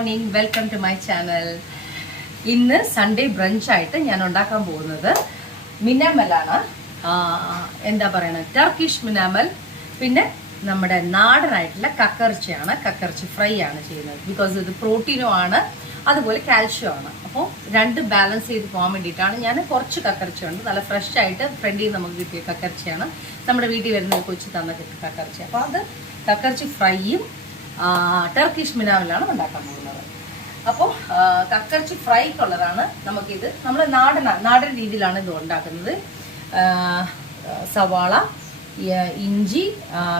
Morning, welcome to my channel. ഇന്ന് Sunday ബ്രഞ്ചായിട്ട് ഞാൻ ഉണ്ടാക്കാൻ പോകുന്നത് മിനാമലാണ്. എന്താ പറയണത്, ടർക്കിഷ് മിനാമൽ. പിന്നെ നമ്മുടെ നാടനായിട്ടുള്ള കക്കർച്ചിയാണ്. കക്കർച്ചി ഫ്രൈ ആണ് ചെയ്യുന്നത്. ബിക്കോസ് ഇത് പ്രോട്ടീനും ആണ്, അതുപോലെ കാൽഷ്യം ആണ്. അപ്പോൾ രണ്ട് ബാലൻസ് ചെയ്ത് പോകാൻ വേണ്ടിയിട്ടാണ്. ഞാൻ കുറച്ച് കക്കർച്ചി ഉണ്ട്, നല്ല ഫ്രഷ് ആയിട്ട് ഫ്രണ്ടിൽ നിന്ന് നമുക്ക് കിട്ടിയ കക്കർച്ചിയാണ്. നമ്മുടെ വീട്ടിൽ വരുന്ന കൊച്ചു തന്ന കക്കർച്ചി. അപ്പോൾ അത് കക്കർച്ചി ഫ്രൈയും ടർക്കിഷ് മിനാമലാണ് ഉണ്ടാക്കാൻ പോകുന്നത്. അപ്പോൾ കക്കർച്ചി ഫ്രൈക്കുള്ളതാണ് നമുക്കിത്. നമ്മൾ നാടൻ രീതിയിലാണ് ഇത് ഉണ്ടാക്കുന്നത്. സവാള, ഇഞ്ചി,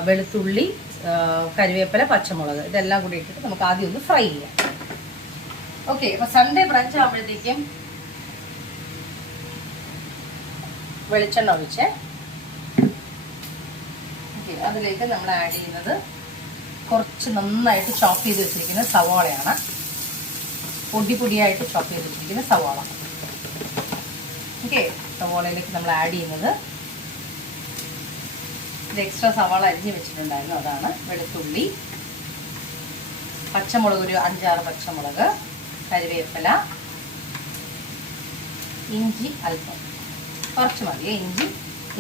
വെളുത്തുള്ളി, കറിവേപ്പില, പച്ചമുളക് ഇതെല്ലാം കൂടി ഇട്ടിട്ട് നമുക്ക് ആദ്യം ഒന്ന് ഫ്രൈ ചെയ്യാം. ഓക്കെ, അപ്പൊ സൺഡേ ബ്രഞ്ച് ആകുമ്പോഴത്തേക്കും വെളിച്ചെണ്ണ ഒഴിച്ച് അതിലേക്ക് നമ്മൾ ആഡ് ചെയ്യുന്നത് കുറച്ച് നന്നായിട്ട് ചോപ്പ് ചെയ്ത് വെച്ചിരിക്കുന്ന സവാളയാണ്. പൊടിയായിട്ട് ചോപ്പ് ചെയ്ത് വെച്ചിരിക്കുന്ന സവാള. ഓക്കെ, സവാളയിലേക്ക് നമ്മൾ ആഡ് ചെയ്യുന്നത് ഇത് എക്സ്ട്രാ സവാള അരിഞ്ഞ് വെച്ചിട്ടുണ്ടായിരുന്നു, അതാണ്. വെളുത്തുള്ളി, പച്ചമുളക് ഒരു 5-6 പച്ചമുളക്, കറിവേപ്പില, ഇഞ്ചി അല്പം, കുറച്ച് മതി.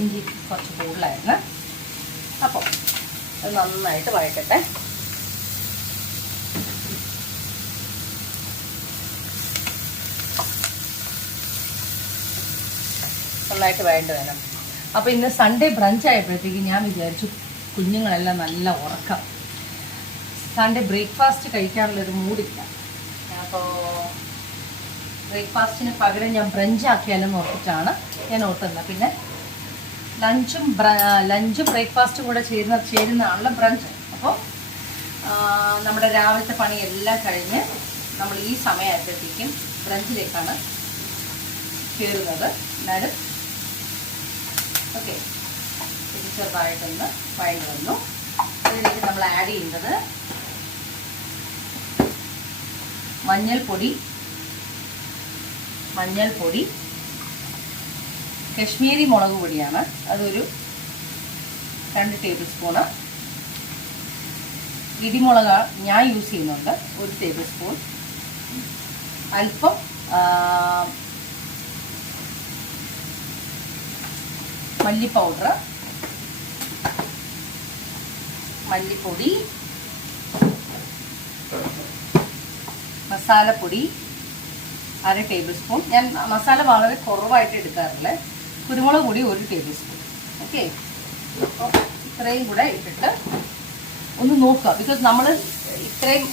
ഇഞ്ചി കുറച്ച് കൂടുതലായിരുന്നു. അപ്പോൾ അത് നന്നായിട്ട് വഴക്കട്ടെ. നന്നായിട്ട് വഴണ്ട് വേണം. അപ്പോൾ ഇന്ന് സൺഡേ ബ്രഞ്ച് ആയപ്പോഴത്തേക്ക് ഞാൻ വിചാരിച്ചു കുഞ്ഞുങ്ങളെല്ലാം നല്ല ഉറക്കം, സൺഡേ ബ്രേക്ക്ഫാസ്റ്റ് കഴിക്കാനുള്ളൊരു മൂഡില്ല. അപ്പോൾ ബ്രേക്ക്ഫാസ്റ്റിന് പകരം ഞാൻ ബ്രഞ്ച് ആക്കിയാലെന്ന് ഓർത്തിട്ടാണ് ഞാൻ ഓർക്കുന്നത്. പിന്നെ ലഞ്ചും ബ്രേക്ക്ഫാസ്റ്റും കൂടെ ചേരുന്നതാണല്ലോ ബ്രഞ്ച്. അപ്പോൾ നമ്മുടെ രാവിലത്തെ പണിയെല്ലാം കഴിഞ്ഞ് നമ്മൾ ഈ സമയമായപ്പോഴത്തേക്കും ബ്രഞ്ചിലേക്കാണ് കയറുന്നത്. എന്നാലും ഓക്കെ, ചെറുതായിട്ടൊന്ന് വഴങ്ങി വന്നു. ഇതിലേക്ക് നമ്മൾ ആഡ് ചെയ്യുന്നത് മഞ്ഞൾപ്പൊടി, കശ്മീരി മുളക് പൊടിയാണ്, അതൊരു 2 ടേബിൾ സ്പൂണ്. ഇടിമുളക് ഞാൻ യൂസ് ചെയ്യുന്നുണ്ട്, 1 ടേബിൾ സ്പൂൺ. അല്പം മല്ലി പൗഡർ, മല്ലിപ്പൊടി, മസാലപ്പൊടി 1/2 ടേബിൾ സ്പൂൺ. ഞാൻ മസാല വളരെ കുറവായിട്ട് എടുക്കാറില്ല. കുരുമുളക് പൊടി 1 ടേബിൾ സ്പൂൺ. ഓക്കെ, അപ്പോൾ ഇത്രയും കൂടെ ഇട്ടിട്ട് ഒന്ന് നോക്കുക. ബിക്കോസ് നമ്മൾ ഇത്രയും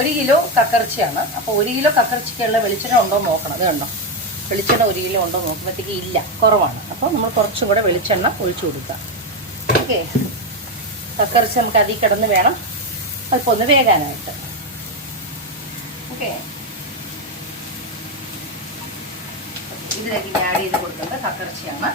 ഒരു കിലോ കക്കർച്ചിയാണ്. അപ്പോൾ 1 കിലോ കക്കർച്ചിക്കുള്ള വെളിച്ചെണ്ണ ഉണ്ടോ എന്ന് നോക്കണം. അത് കണ്ടോ, വെളിച്ചെണ്ണ 1 കിലോ ഉണ്ടോ നോക്കുമ്പോഴത്തേക്ക് ഇല്ല, കുറവാണ്. അപ്പോൾ നമ്മൾ കുറച്ചും കൂടെ വെളിച്ചെണ്ണ ഒഴിച്ചു കൊടുക്കുക. ഓക്കെ, കക്കർച്ചി നമുക്ക് അതിൽ കിടന്ന് വേണം അതിപ്പോൾ ഒന്ന് വേകാനായിട്ട്. ഓക്കെ, ഇതിലേക്ക് ആഡ് ചെയ്ത് കൊടുക്കുന്നത് കക്കർച്ചിയാണ്.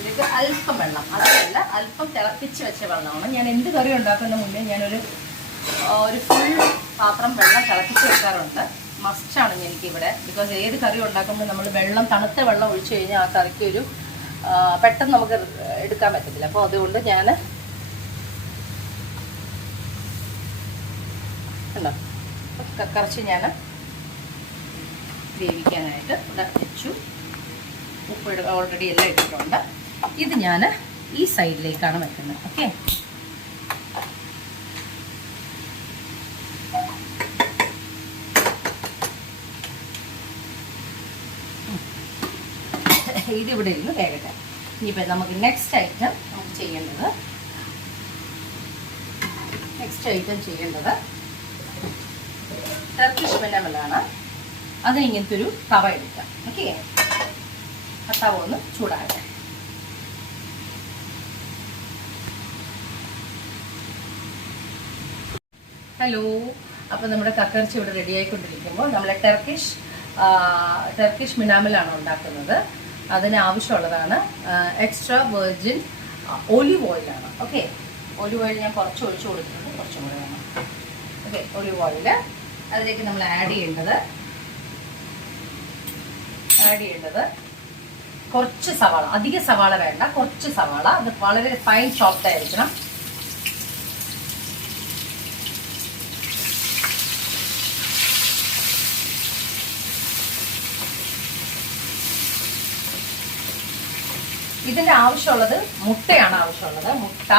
ഇതിലേക്ക് അല്പം വെള്ളം, അതല്ല അല്പം തിളപ്പിച്ച് വെച്ച വെള്ളമാണ്. ഞാൻ എന്ത് കറി ഉണ്ടാക്കുന്ന മുന്നേ ഞാനൊരു ഫുൾ പാത്രം വെള്ളം തിളപ്പിച്ച് വെക്കാറുണ്ട്. മസ്റ്റാണ് എനിക്കിവിടെ. ബിക്കോസ് ഏത് കറി ഉണ്ടാക്കുമ്പോൾ നമ്മൾ തണുത്ത വെള്ളം ഒഴിച്ചു കഴിഞ്ഞാൽ ആ കറിക്ക് ഒരു പെട്ടെന്ന് നമുക്ക് എടുക്കാൻ പറ്റത്തില്ല. അപ്പോൾ അതുകൊണ്ട് ഞാൻ ഉണ്ടോ കക്കർച്ചി ഞാൻ വേവിക്കാനായിട്ട് ഇവിടെ വെച്ചു. ഉപ്പ് ഓൾറെഡി എല്ലാം ഇട്ടിട്ടുണ്ട്. ഇത് ഞാൻ ഈ സൈഡിലേക്കാണ് വെക്കുന്നത്. ഓക്കെ, ഇതിവിടെ ഇരുന്ന് വേകട്ടെ. ഇനിയിപ്പോൾ നമുക്ക് നെക്സ്റ്റ് ഐറ്റം ചെയ്യേണ്ടത് ടർക്കിഷ് മിനാമലാണ്. അതിന് ഇങ്ങനത്തെ ഒരു തവ എടുക്കാം. ഓക്കെ, ആ തവ ഒന്ന് ചൂടാകട്ടെ. ഹലോ, അപ്പോൾ നമ്മുടെ കക്കർച്ചി ഇവിടെ റെഡി ആയിക്കൊണ്ടിരിക്കുമ്പോൾ നമ്മൾ ടർക്കിഷ് മിനാമലാണ് ഉണ്ടാക്കുന്നത്. അതിന് ആവശ്യമുള്ളതാണ് എക്സ്ട്രാ വെർജിൻ ഒലിവ് ഓയിലാണ്. ഓക്കെ, ഒലിവ് ഓയിൽ ഞാൻ കുറച്ച് ഒഴിച്ചു കൊടുക്കുന്നുണ്ട്, കുറച്ചും കൂടെ വേണം. ഓക്കെ, ഒലിവ് ഓയിൽ അതിലേക്ക് നമ്മൾ ആഡ് ചെയ്യേണ്ടത് കുറച്ച് സവാള, അധിക സവാള വേണ്ട, കുറച്ച് സവാള. അത് വളരെ ഫൈൻ ചോപ്ഡ് ആയിരിക്കണം. ഇതിന്റെ ആവശ്യമുള്ളത് മുട്ടയാണ് ആവശ്യമുള്ളത്. മുട്ട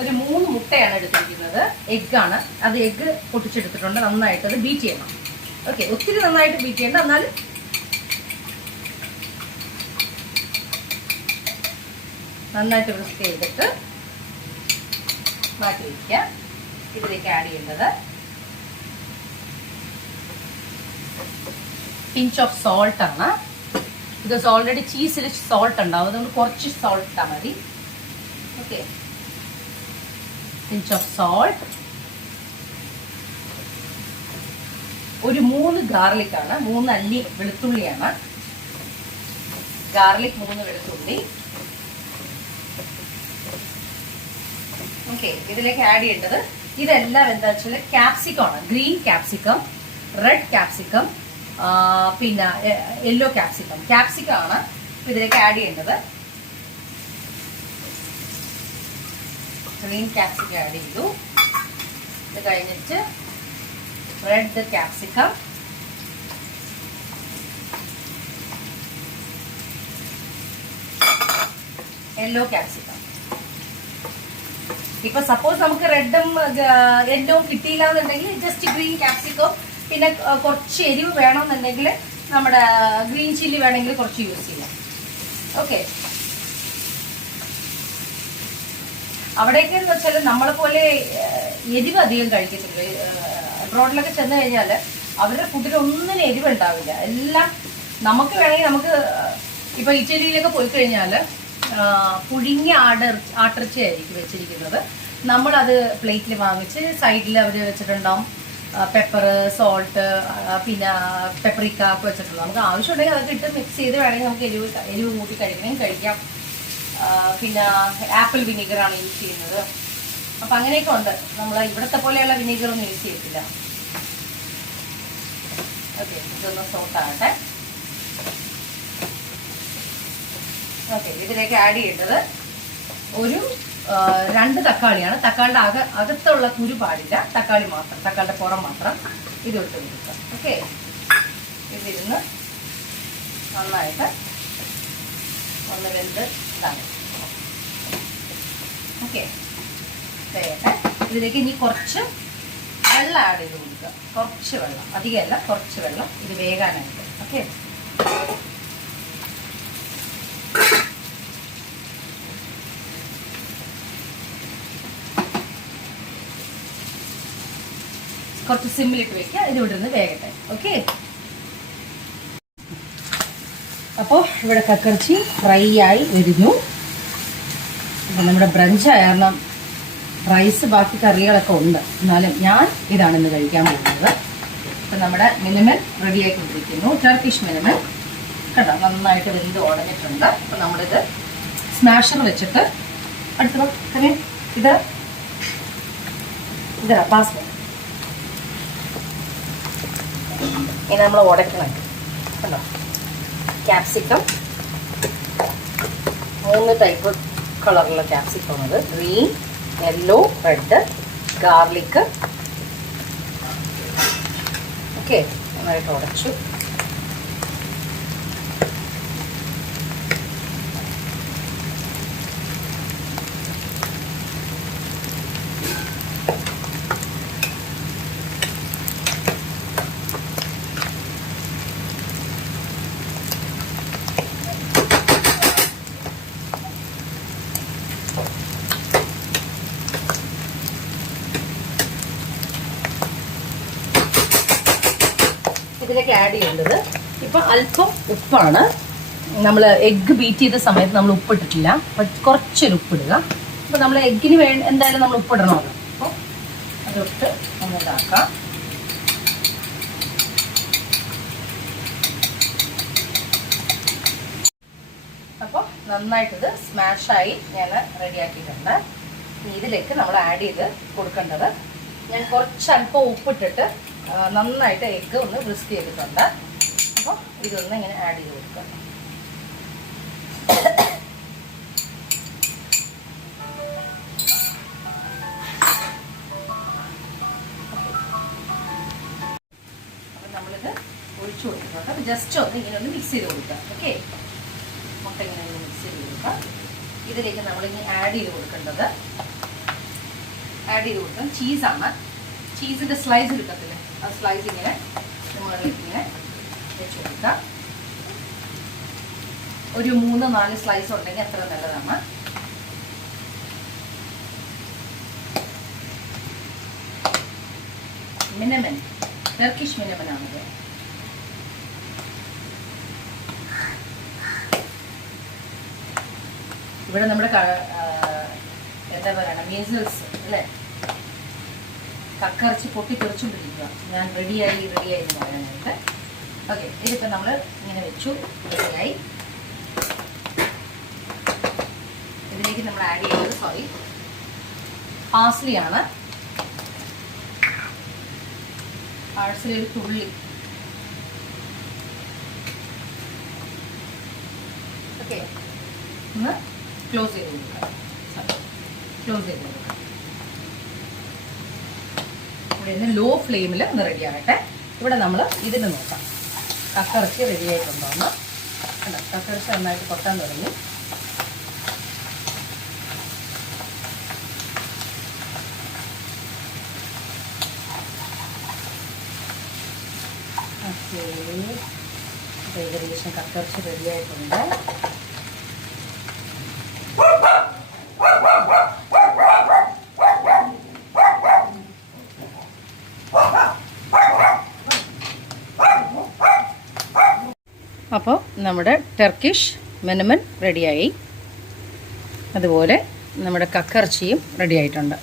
ഒരു 3 മുട്ടയാണ് എടുത്തിരിക്കുന്നത്. എഗ്ഗാണ്, അത് എഗ്ഗ് പൊട്ടിച്ചെടുത്തിട്ടുണ്ട്. നന്നായിട്ട് അത് ബീറ്റ് ചെയ്യണം. ഓക്കെ, ഒത്തിരി നന്നായിട്ട് ബീറ്റ് ചെയ്യണ്ട, എന്നാലും നന്നായിട്ട് വിസ്ക് ചെയ്തിട്ട് മാറ്റി വയ്ക്കുക. ഇതിലേക്ക് ആഡ് ചെയ്യേണ്ടത് പിഞ്ച് ഓഫ് സോൾട്ട് ആണ്. ബിക്കോസ് ഓൾറെഡി ചീസിൽ സോൾട്ട് ഉണ്ടാവും, അതുകൊണ്ട് കുറച്ച് സോൾട്ട് ഇട്ടാൽ മതി. Okay, pinch of salt. ഒരു 3 ഗാർലിക്കാണ്, 3 അല്ലി വെളുത്തുള്ളിയാണ്. ഗാർലിക് 3 വെളുത്തുള്ളി. ഓക്കെ, ഇതിലേക്ക് ആഡ് ചെയ്യേണ്ടത് ഇതെല്ലാം എന്താ വെച്ചാൽ ക്യാപ്സിക്കം ആണ്. ഗ്രീൻ ക്യാപ്സിക്കം, റെഡ് ക്യാപ്സിക്കം, പിന്നെ യെല്ലോ ക്യാപ്സിക്കം ആണ് ഇതിലേക്ക് ആഡ് ചെയ്യേണ്ടത്. ഗ്രീൻ ക്യാപ്സിക്കം ആഡ് ചെയ്തു. ഇത് കഴിഞ്ഞിട്ട് റെഡ് ക്യാപ്സിക്കം, യെല്ലോ ക്യാപ്സിക്കം. ഇപ്പൊ സപ്പോസ് നമുക്ക് റെഡും യെല്ലോവും കിട്ടിയില്ല എന്നുണ്ടെങ്കിൽ ജസ്റ്റ് ഗ്രീൻ ക്യാപ്സിക്കം, പിന്നെ കുറച്ച് എരിവ് വേണമെന്നുണ്ടെങ്കിൽ നമ്മുടെ ഗ്രീൻ ചില്ലി വേണമെങ്കിൽ കുറച്ച് യൂസ് ചെയ്യാം. ഓക്കെ, അവിടേക്ക് എന്ന് വെച്ചാൽ നമ്മളെ പോലെ എരിവ് അധികം കഴിക്കത്തില്ല. അബ്രോഡിലൊക്കെ ചെന്ന് കഴിഞ്ഞാൽ അവരുടെ ഫുഡിൽ ഒന്നിനും എരിവ് ഉണ്ടാവില്ല. എല്ലാം നമുക്ക് വേണമെങ്കിൽ നമുക്ക് ഇപ്പൊ ഇറ്റലിയിലൊക്കെ പോയി കഴിഞ്ഞാൽ പുഴുങ്ങിയ ആട്ടിറച്ചി ആയിരിക്കും വെച്ചിരിക്കുന്നത്. നമ്മളത് പ്ലേറ്റിൽ വാങ്ങിച്ച് സൈഡിൽ അവർ വെച്ചിട്ടുണ്ടാവും പെപ്പർ, സോൾട്ട്, പിന്നെ പെപ്പറിക്ക ഒക്കെ വെച്ചിട്ടുണ്ട്. നമുക്ക് ആവശ്യമുണ്ടെങ്കിൽ അതൊക്കെ ഇട്ട് മിക്സ് ചെയ്ത് വേണമെങ്കിൽ നമുക്ക് എരിവ് കൂട്ടി കഴിക്കാം. പിന്നെ ആപ്പിൾ വിനീഗറാണ് യൂസ് ചെയ്യുന്നത്. അപ്പം അങ്ങനെയൊക്കെ ഉണ്ട്. നമ്മൾ ഇവിടുത്തെ പോലെയുള്ള വിനീഗറൊന്നും യൂസ് ചെയ്യത്തില്ല. ഓക്കെ, ഇതൊന്ന് സോട്ടാകട്ടെ. ഓക്കെ, ഇതിലേക്ക് ആഡ് ചെയ്യേണ്ടത് ഒരു 2 തക്കാളിയാണ്. തക്കാളിയുടെ അകത്തുള്ള കുരു പാടില്ല, തക്കാളി മാത്രം, തക്കാളിയുടെ പുറം മാത്രം. ഇത് ഇട്ട് കൊടുക്കുക. ഓക്കെ, ഇതിരുന്ന് നന്നായിട്ട് ഒന്ന് വെന്ത് ഇതാണ്. ഓക്കെ, ഇതിലേക്ക് ഇനി കുറച്ച് വെള്ളം ആഡ് ചെയ്ത് കൊടുക്കുക. കുറച്ച് വെള്ളം, അധികമല്ല, കുറച്ച് വെള്ളം, ഇത് വേകാനായിട്ട്. ഓക്കെ, കുറച്ച് സിമ്മിലിട്ട് വെക്കുക. ഇത് ഇവിടെ നിന്ന് വേകട്ടെ. ഓക്കെ, അപ്പോൾ ഇവിടെ കക്കർച്ചി ഫ്രൈ ആയി വരുന്നു. അപ്പം നമ്മുടെ ബ്രഞ്ച് കാരണം റൈസ് ബാക്കി കറികളൊക്കെ ഉണ്ട്, എന്നാലും ഞാൻ ഇതാണ് ഇന്ന് കഴിക്കാൻ പോകുന്നത്. അപ്പം നമ്മുടെ മിനിമൽ റെഡി ആയിക്കൊണ്ടിരിക്കുന്നു. ടർക്കിഷ് മിനിമൽ കേട്ടോ, നന്നായിട്ട് വെന്ത് ഉടഞ്ഞിട്ടുണ്ട്. അപ്പം നമ്മളിത് സ്മാഷർ വെച്ചിട്ട് അടുത്ത ഇതാ പാസ്പോർട്ട് ഇനി നമ്മൾ ഉടയ്ക്കണം കണ്ടോ. ക്യാപ്സിക്കം 3 ടൈപ്പ് കളറുള്ള ക്യാപ്സിക്കം, അത് green, yellow, red, garlic. Okay, നന്നായിട്ട് ഉടച്ചു. ഇതിലേക്ക് ആഡ് ചെയ്യേണ്ടത് ഇപ്പം അല്പം ഉപ്പാണ്. നമ്മൾ എഗ്ഗ് ബീറ്റ് ചെയ്ത സമയത്ത് നമ്മൾ ഉപ്പിട്ടിട്ടില്ല, അപ്പം കുറച്ചൊരു ഉപ്പിടുക. അപ്പോൾ നമ്മൾ എഗ്ഗിന് എന്തായാലും നമ്മൾ ഉപ്പിടണമല്ലോ. അപ്പോൾ ഇതൊട്ട് ഒന്ന് ഇതാക്കാം. അപ്പോൾ നന്നായിട്ടിത് സ്മാഷായി ഞാൻ റെഡിയാക്കിയിട്ടുണ്ട്. ഇതിലേക്ക് നമ്മൾ ആഡ് ചെയ്ത് കൊടുക്കേണ്ടത്, ഞാൻ കുറച്ച് അല്പം ഉപ്പിട്ടിട്ട് നന്നായിട്ട് എഗ്ഗ് ഒന്ന് വിസ്ക് ചെയ്തിട്ടുണ്ട്. അപ്പോൾ ഇതൊന്ന് ഇങ്ങനെ ആഡ് ചെയ്ത് കൊടുക്കുക. അപ്പം നമ്മളിത് ഒഴിച്ചു കൊടുക്കുന്നുണ്ട്. അപ്പോൾ ജസ്റ്റ് ഒന്ന് ഇങ്ങനെ ഒന്ന് മിക്സ് ചെയ്ത് കൊടുക്കുക. ഓക്കെ, മുട്ട ഇങ്ങനെ ഒന്ന് മിക്സ് ചെയ്ത് കൊടുക്കുക. ഇതിലേക്ക് നമ്മളിങ്ങനെ ആഡ് ചെയ്ത് കൊടുക്കുന്നത് ചീസാണ്. ചീസിൻ്റെ സ്ലൈസ് കിട്ടത്തില്ലേ, ആ സ്ലൈസ് ഇങ്ങനെ മുകളിലേക്ക് ഇങ്ങനെ വെച്ച് കൊടുക്കുക. ഒരു 3-4 സ്ലൈസ് ഉണ്ടെങ്കിൽ അത്ര നല്ലതാണ്. മിനമൻ, ടർക്കിഷ് മിനമനാണിത്. ഇവിടെ നമ്മുടെ എന്താ പറയുക, മീസൽസ് അല്ലേ, കക്കറച്ചി പൊട്ടിത്തെറിച്ചുകൊണ്ടിരിക്കുക. ഞാൻ റെഡിയായി എന്ന് പറയാനായിട്ട്. ഓക്കെ, ഇതിപ്പോൾ നമ്മൾ ഇങ്ങനെ വെച്ചു, റെഡിയായി. ഇതിലേക്ക് നമ്മൾ ആഡ് ചെയ്യുന്നത് പാഴ്സലിയാണ്. പാഴ്സലി ഒരു തുള്ളി. ഓക്കെ, ഒന്ന് ക്ലോസ് ചെയ്ത് കൊടുക്കുക. ഇവിടെ നിന്ന് ലോ ഫ്ലെയിമിൽ ഒന്ന് റെഡി ആകട്ടെ. ഇവിടെ നമ്മൾ ഇതിന് നോക്കാം, കക്കറച്ചി റെഡി ആയിട്ടുണ്ടോ എന്ന്. അല്ല, കക്കറച്ചി നന്നായിട്ട് കൊട്ടാൻ തുടങ്ങി. ഓക്കെ, ഏകദേശം കക്കറച്ചി റെഡി ആയിട്ടുണ്ട്. അപ്പോൾ നമ്മുടെ ടർക്കിഷ് മിനമൻ റെഡിയായി. അതുപോലെ നമ്മുടെ കക്കറച്ചിയും റെഡി ആയിട്ടുണ്ട്.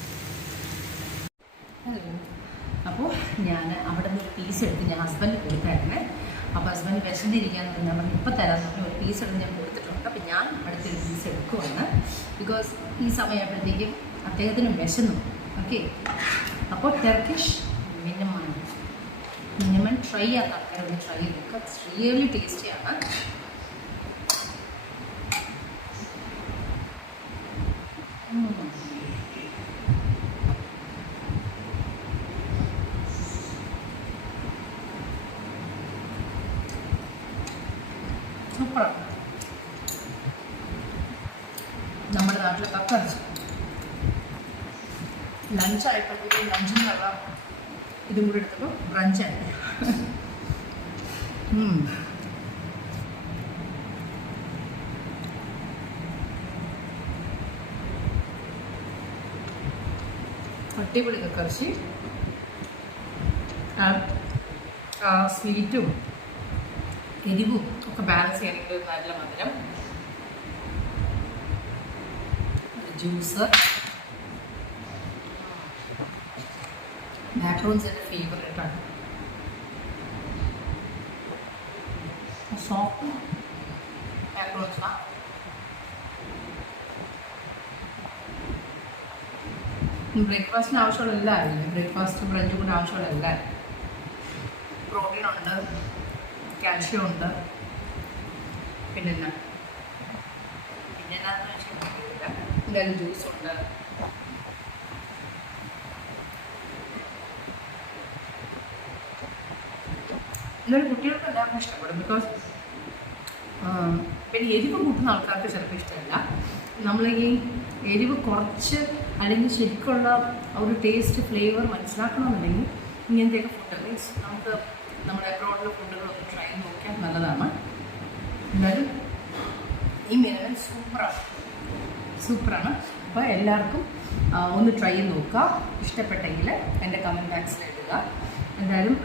അപ്പോൾ ഞാൻ അവിടെ നിന്ന് ഒരു പീസ് എടുത്ത് ഞാൻ ഹസ്ബൻഡ് കൊടുത്തായിരുന്നേ. അപ്പോൾ ഹസ്ബൻഡ് വിശന്നിരിക്കാന്ന് ഞാൻ പറഞ്ഞു ഇപ്പം തരാൻ പറഞ്ഞ് ഒരു പീസ് എടുത്ത് ഞാൻ കൊടുത്തിട്ടുണ്ട്. അപ്പോൾ ഞാൻ അടുത്തൊരു പീസ് എടുക്കുവാണ്. ബിക്കോസ് ഈ സമയമായപ്പോഴത്തേക്കും അദ്ദേഹത്തിനും വിശന്നു. ഓക്കെ, അപ്പോൾ ടർക്കിഷ് മിനിമം ട്രൈ ചെയ്യാത്ത ആൾക്കാരൊന്ന് ട്രൈ ചെയ്ത് നോക്കുക. റിയലി ടേസ്റ്റിയാണ്. സൂപ്പറാണ്. നമ്മുടെ നാട്ടിലെ കക്കറച്ചി ലഞ്ചായപ്പോഴത്തേക്കും ലഞ്ചിനുള്ള ഇതും കൂടി എടുത്തപ്പോൾ ബ്രഞ്ചായി. അടിപൊളി കക്കറച്ചി. സ്വീറ്റും എരിവും ഒക്കെ ബാലൻസ് ചെയ്യണമെങ്കിൽ ഒരു നല്ല മധുരം, ജ്യൂസ്. മാക്രോൺസ് എൻ്റെ ഫേവറേറ്റാണ്. സോഫ്റ്റ് മാക്രോൺസാണ്. ബ്രേക്ക്ഫാസ്റ്റിന് ആവശ്യമുള്ള എല്ലാവരും, ബ്രേക്ക്ഫാസ്റ്റ് ബ്രഞ്ച് കൂടെ ആവശ്യമുള്ള എല്ലാവരും. പ്രോട്ടീൻ ഉണ്ട്, കാൽഷ്യം ഉണ്ട്, പിന്നെന്നാന്ന് വെച്ചാൽ എന്തായാലും ജ്യൂസ് ഉണ്ട്. എന്നാലും കുട്ടികൾക്ക് എല്ലാവർക്കും ഇഷ്ടപ്പെടും. ബിക്കോസ് പിന്നെ എരിവ് കൂട്ടുന്ന ആൾക്കാർക്ക് ചിലപ്പോൾ ഇഷ്ടമല്ല. നമ്മൾ ഈ എരിവ് കുറച്ച് അല്ലെങ്കിൽ ശരിക്കുള്ള ഒരു ടേസ്റ്റ് ഫ്ലേവർ മനസ്സിലാക്കണമെന്നുണ്ടെങ്കിൽ ഇങ്ങനത്തെയൊക്കെ ഫുഡ് മീൻസ് നമുക്ക് നമ്മുടെ അബ്രോഡിലെ ഫുഡുകളൊക്കെ ട്രൈ ചെയ്ത് നോക്കിയാൽ നല്ലതാണ്. എന്തായാലും ഈ മിനമൻ സൂപ്പറാണ്. അപ്പോൾ എല്ലാവർക്കും ഒന്ന് ട്രൈ ചെയ്ത് നോക്കുക. ഇഷ്ടപ്പെട്ടെങ്കിൽ എൻ്റെ കമൻറ്റ് ബോക്സിൽ ഇടുക. എന്തായാലും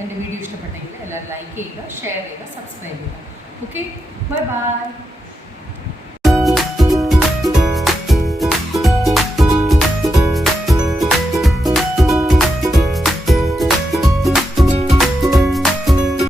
എൻ്റെ വീഡിയോ ഇഷ്ടപ്പെട്ടെങ്കിൽ എല്ലാവരും ലൈക്ക് ചെയ്യുക, ഷെയർ ചെയ്യുക, സബ്സ്ക്രൈബ് ചെയ്യുക. Okay, bye bye.